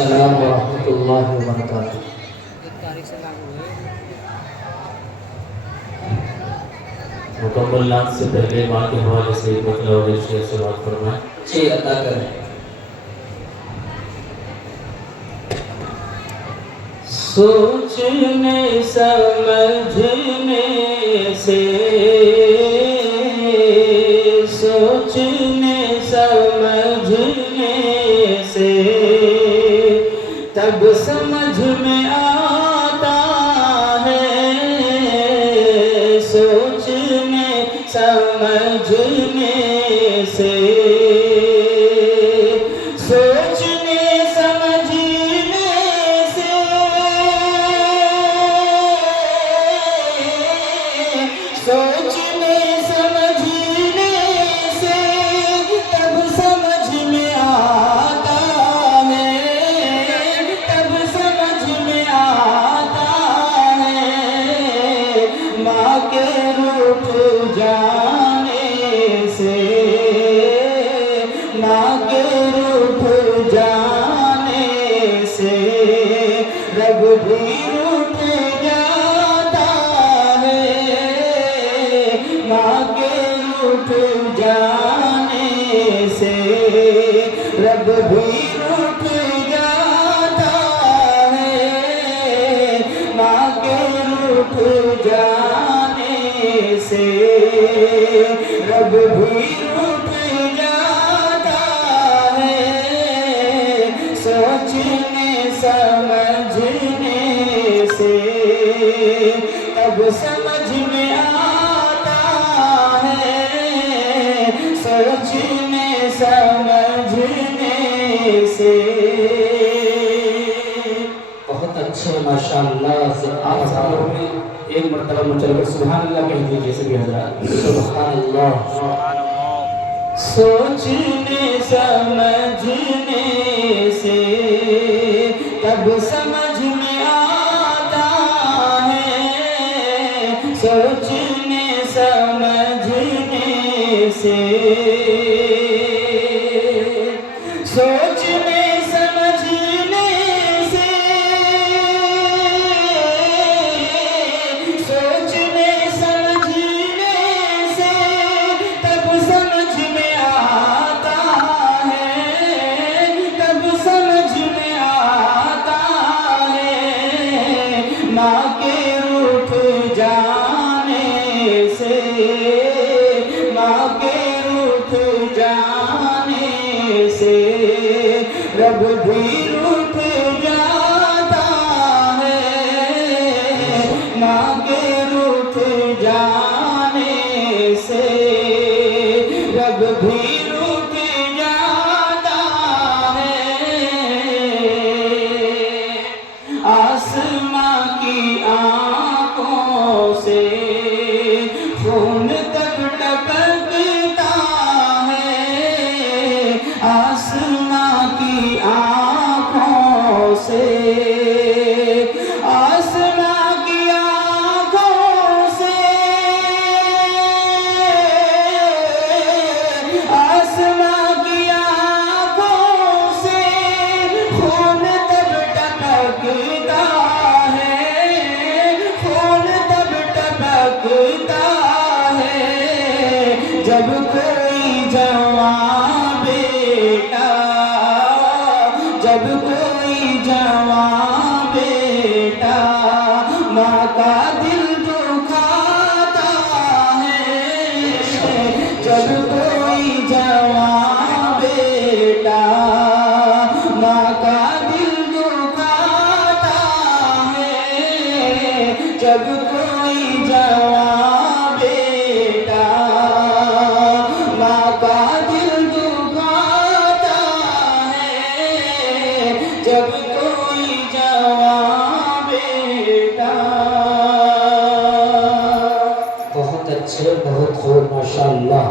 السلام ورحمۃ اللہ وبرکاتہ۔ مکمل نعت سے پہلے ماں کے حوالے سے بتلا اور شعر سے بات فرمائیں۔ جی عطا کریں۔ سوچنے سمجھنے سے، سوچنے سمجھنے سے تب سمجھ میں آتا ہے، سوچنے سمجھنے سے، سوچنے سمجھنے سے، سوچنے سمجھنے سے تب سمجھ میں آتا ہے، تب سمجھ میں آتا ہے، ماں کے روٹھ جانے سے، ماں کے روٹھ جانے سے رب بھی روٹھ جاتا ہے، ماں کے روٹھ جانے سے رب بھی روٹھ جاتا ہے، ماں کے روٹھ جانے سے رب بھی روٹھ جاتا ہے، سوچنے سمجھنے سے تب سمجھ میں آتا ہے، سوچنے سمجھنے سے۔ بہت اچھے ماشاءاللہ سے آپ سب لوگوں نے ایک مرتبہ مچل کر سبحان اللہ کہہ دیجیے سبھی حضرات۔ سبحان اللہ۔ سوچنے سمجھنے سے تب سمجھ میں آتا ہے، سوچنے سمجھنے سے، سوچنے سمجھنے سے، سوچنے سمجھنے سے تب سمجھ میں آتا ہے، تب سمجھ میں آتا ہے، ماں کے روٹھ جانے سے، ماں کے روٹھ جانے سے رب بھی روٹھ جاتا ہے، ماں کے روٹھ جانے سے رب بھی روٹھ جاتا ہے، آسماں کی آنکھوں سے خون تک ٹپکتا ہے، آسماں کی آنکھوں سے، آسماں کی آنکھوں سے، آسماں کی آنکھوں سے خون تب ٹپکتا ہے، خون تب ٹپکتا ہے، جب کوئی جوان بیٹا، جب کوئی جوان بیٹا ماں کا دل دکھاتا ہے، جب کوئی جوان بیٹا ماں کا دل دکھاتا ہے، جب کوئی جوان بیٹا ماں کا دل دکھاتا ہے، جب کوئی جوان بیٹا۔ بہت اچھے، بہت خوب ماشاءاللہ۔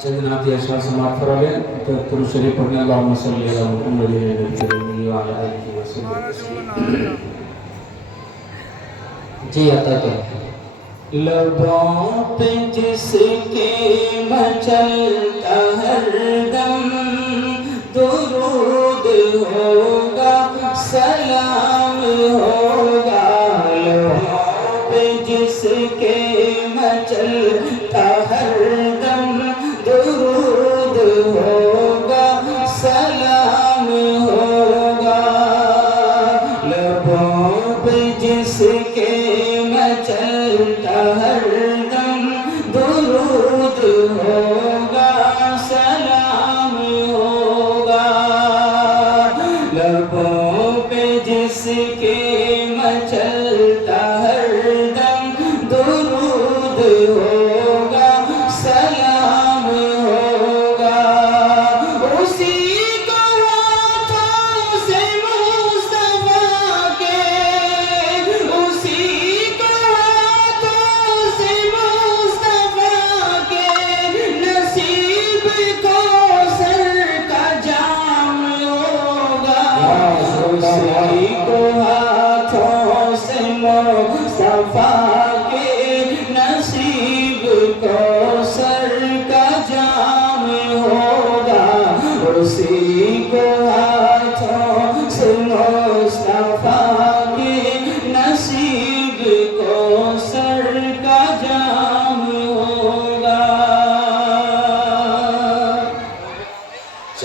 چند نعت اشعار سماعت فرما لیں، تو درود شریف پڑھیں۔ اللہم صلی علی محمد وعلی آلہ وسلم۔ جی عطا کریں۔ لبوں پہ جس کے مچلتا ہر دم درود ہوگا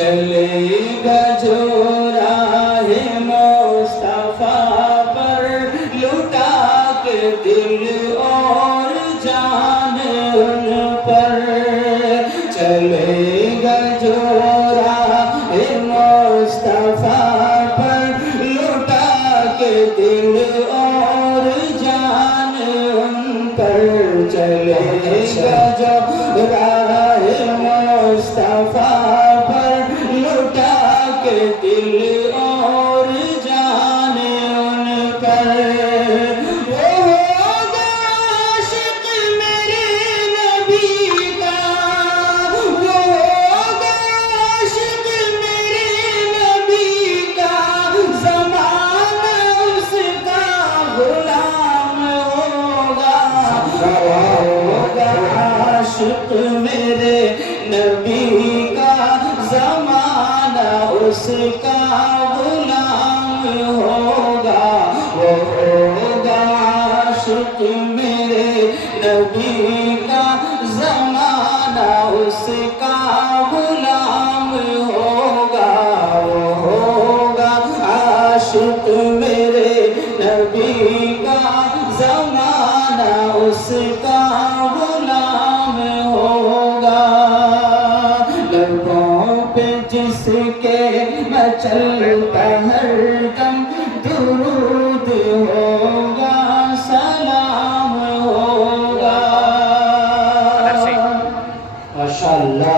چلے گا جو راہ مصطفیٰ پر لٹا کے دل اور جان ان پر چلے گا جو راہ مصطفیٰ پر لٹا کے دل اور جان ان پر چلے گا جو راہ مصطفیٰ پر لٹا کے دل اور جان ان پر وہ ہوگا عاشق میرے نبی کا وہ ہوگا عاشق میرے نبی کا زمانہ اس کا غلام ہوگا وہ ہوگا عاشق میرے نبی کا زمانہ اس کا غلام ہوگا وہ ہوگا عاشق میرے نبی کا زمانہ اس کا غلام ہوگا وہ ہوگا عاشق میرے نبی کا زمانہ اس کا غلام ہوگا لبوں پہ جس کے مچلتا ہر دم درود ہوگا سلام ہوگا ماشاءاللہ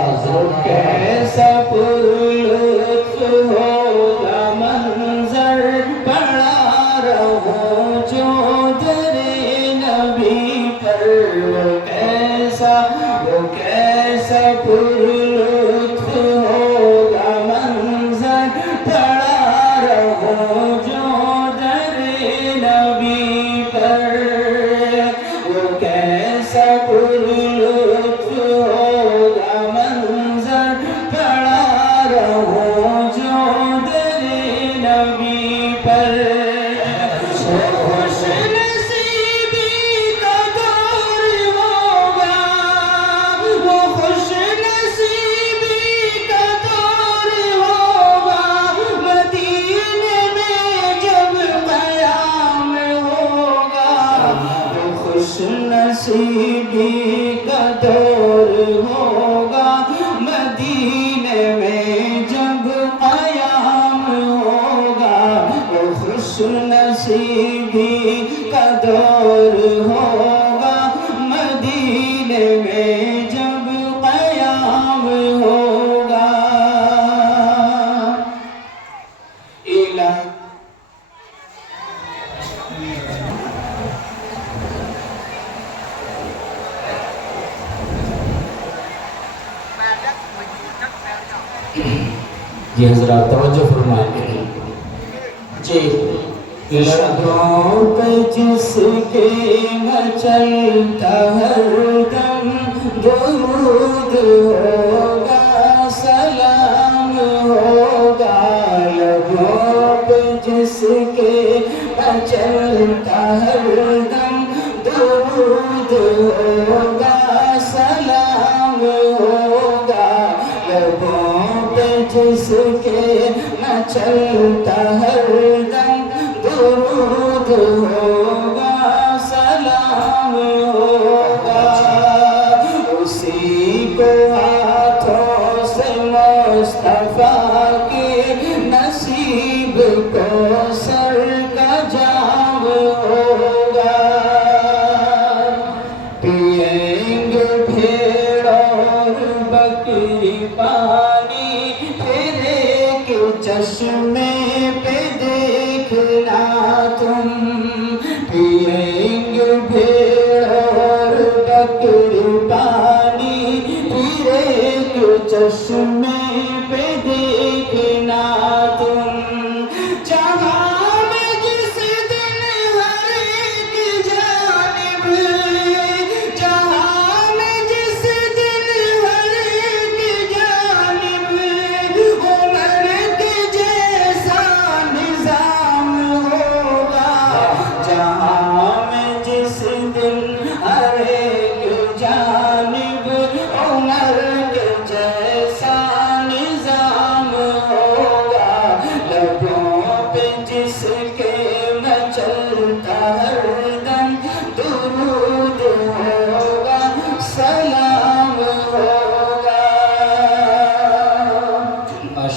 کیسا پرلطف ہوگا منظر پڑا رہو جو در نبی پر وہ کیسا پرلطف ہوگا منظر پڑا رہو جو در نبی پر وہ کیسا پرلطف ہوگا منظر پڑا رہو جو در نبی پر خوش نصیبی کا دور ہوگا وہ خوش نصیبی کا دور ہوگا مدینے میں جب قیام ہوگا وہ خوش نصیبی کا دور ہوگا مدینے میں جب قیام ہوگا وہ خوش نصیبی کا دور ہوگا مدینے میں جب قیام ہوگا الہ جی حضرات توجہ فرمائیں جی لبوں پہ جس کے مچلتا ہر دم درود ہوگا سلام ہوگا لبوں پہ جس کے مچلتا ہر دم درود ہوگا سلام ہوگا لبوں پہ جس کے مچلتا ہر دم درود ہوگا سلام ہوگا اسی کو ہاتھوں سے مصطفیٰ کے نصیب کو سر کا جام ہوگا پیئیں گے بھیڑ اور بکری پانی پھر ایک چشمے پہ دیکھنا تم پیئیں گے بھیڑ اور بکری پانی پھر ایک چشمے پہ دیکھنا تم جہاں میں جس دن ہر ایک جانب جہاں میں جس دن ہر ایک جانب عمر کے جیسا نظام ہوگا جہاں میں جس دن ہر ایک جانب عمر کے جیسا نظام